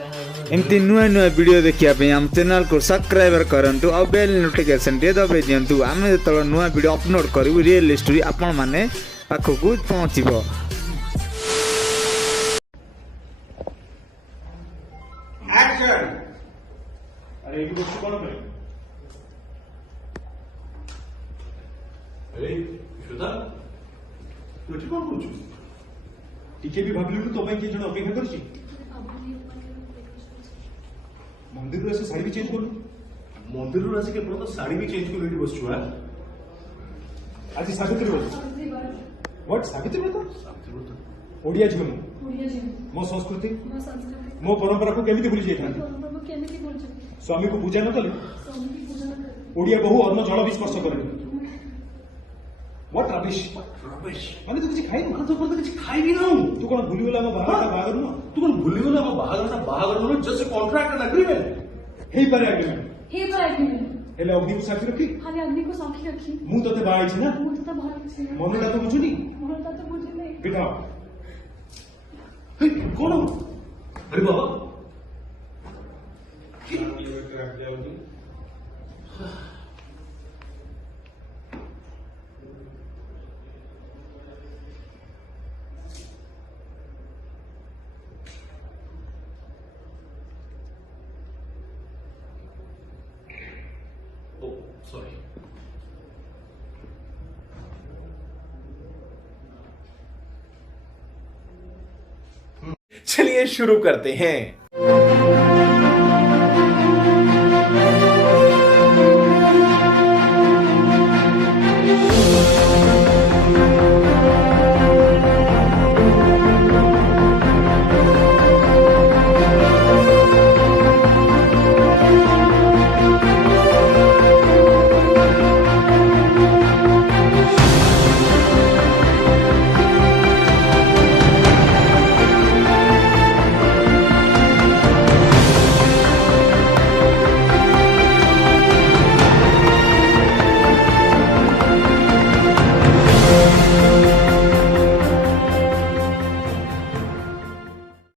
एमती नुआ नुआ वीडियो देखिया पे हम चैनल को सब्सक्राइब करंतु और बेल नोटिफिकेशन दे दबे दियंतु आमे जतलो नुआ वीडियो अपलोड करिवु रियल स्टोरी आपण माने पाखकु पहुंचीबो। एक्शन। अरे ये बच्चों कौन है? अरे सुधा तू एठी कौन करू? टिके भी भाबली तो पे के जण अपेक्षा करछि। मंदिर रे से साड़ी भी चेंज कर मंदिर रे से के तो साड़ी भी चेंज कर लेडी बसछु। आज सावित्री व्रत व्हाट सावित्री व्रत ओडिया जीवन मो संस्कृति मो परंपरा को केमिति भूली जाई स्वामी को पूजा न कले ओडिया बहु अन्न जल भी स्पर्श करे व्हाट रबिश माने तू किछि खाइ न तो किछि खाइ भी न तू कोन भूली गेला हम बाहागर न तू कोन भूली गेला हम बाहागर न जस्ट कॉन्ट्रैक्ट एंड एग्रीमेंट हे पर एग्रीमेंट हेले अग्नि को साक्षी रखी हाले अग्नि को साक्षी रखी मु तते बाई छी ना मु तते बाई छी मनोटा तो बुझुनी मनोटा तो बुझुनी बेटा हे कोन अरे बाबा सॉरी चलिए शुरू करते हैं।